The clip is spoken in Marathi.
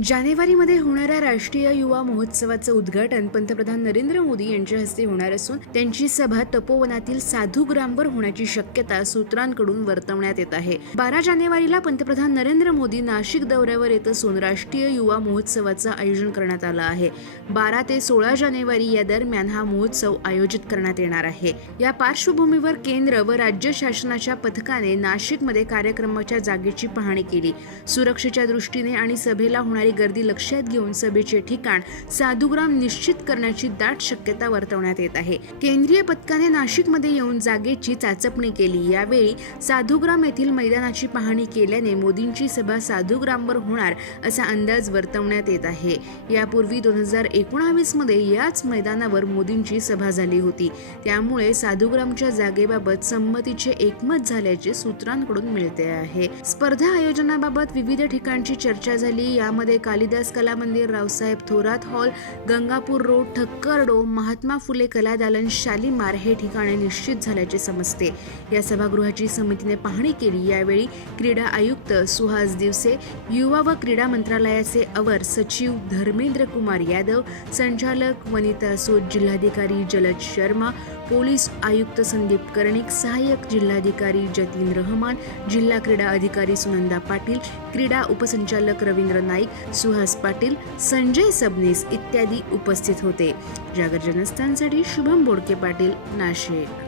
जानेवारीमध्ये होणाऱ्या राष्ट्रीय युवा महोत्सवाचं उद्घाटन पंतप्रधान नरेंद्र मोदी यांच्या हस्ते होणार असून त्यांची सभा तपोवनातील साधू ग्रामवर होण्याची शक्यता सूत्रांकडून वर्तवण्यात येत आहे. बारा जानेवारीला पंतप्रधान नरेंद्र मोदी नाशिक दौऱ्यावर येत असून राष्ट्रीय युवा महोत्सवाचं आयोजन करण्यात आलं आहे. बारा ते सोळा जानेवारी या दरम्यान हा महोत्सव आयोजित करण्यात येणार आहे. या पार्श्वभूमीवर केंद्र व राज्य शासनाच्या पथकाने नाशिकमध्ये कार्यक्रमाच्या जागेची पाहणी केली. सुरक्षेच्या दृष्टीने आणि सभेला होणार गर्दी लक्षात घेऊन सभेचे ठिकाण साधुग्राम निश्चित करण्याची दाट शक्यता वर्तवण्यात येत आहे. केंद्रीय पथकाने नाशिकमध्ये येऊन जागेची चाचपणी केली. यावेळी साधुग्राम येथील मैदानाची पाहणी केल्याने मोदींची सभा साधुग्रामवर होणार असा अंदाज वर्तवण्यात येत आहे. यापूर्वी दोन हजार एकोणावीसमध्ये याच मैदानावर मोदींची सभा झाली होती. त्यामुळे साधुग्रामच्या जागेबाबत संमतीचे एकमत झाल्याचे सूत्रांकडून मिळते आहे. स्पर्धा आयोजनाबाबत विविध ठिकाणची चर्चा झाली. यामध्ये कालिदास कला मंदिर रावसाहेब थोरात हॉल गंगापूर रोड ठक्करडो महात्मा फुले कला दालन शालीमार हे ठिकाणे निश्चित झाल्याचे समजते. या सभागृहाची समितीने पाहणी केली. यावेळी क्रीडा आयुक्त सुहास दिवसे युवा व क्रीडा मंत्रालयाचे अवर सचिव धर्मेंद्र कुमार यादव संचालक वनिता सूद जिल्हाधिकारी जलज शर्मा पोलीस आयुक्त संदीप कर्णिक सहाय्यक जिल्हाधिकारी जतीन रहमान जिल्हा क्रीडा अधिकारी सुनंदा पाटील क्रीडा उपसंचालक रवींद्र नाईक सुहास पाटील संजय सबनीस इत्यादी उपस्थित होते. जागर जनस्थानसाठी शुभम बोडके पाटील नाशिक.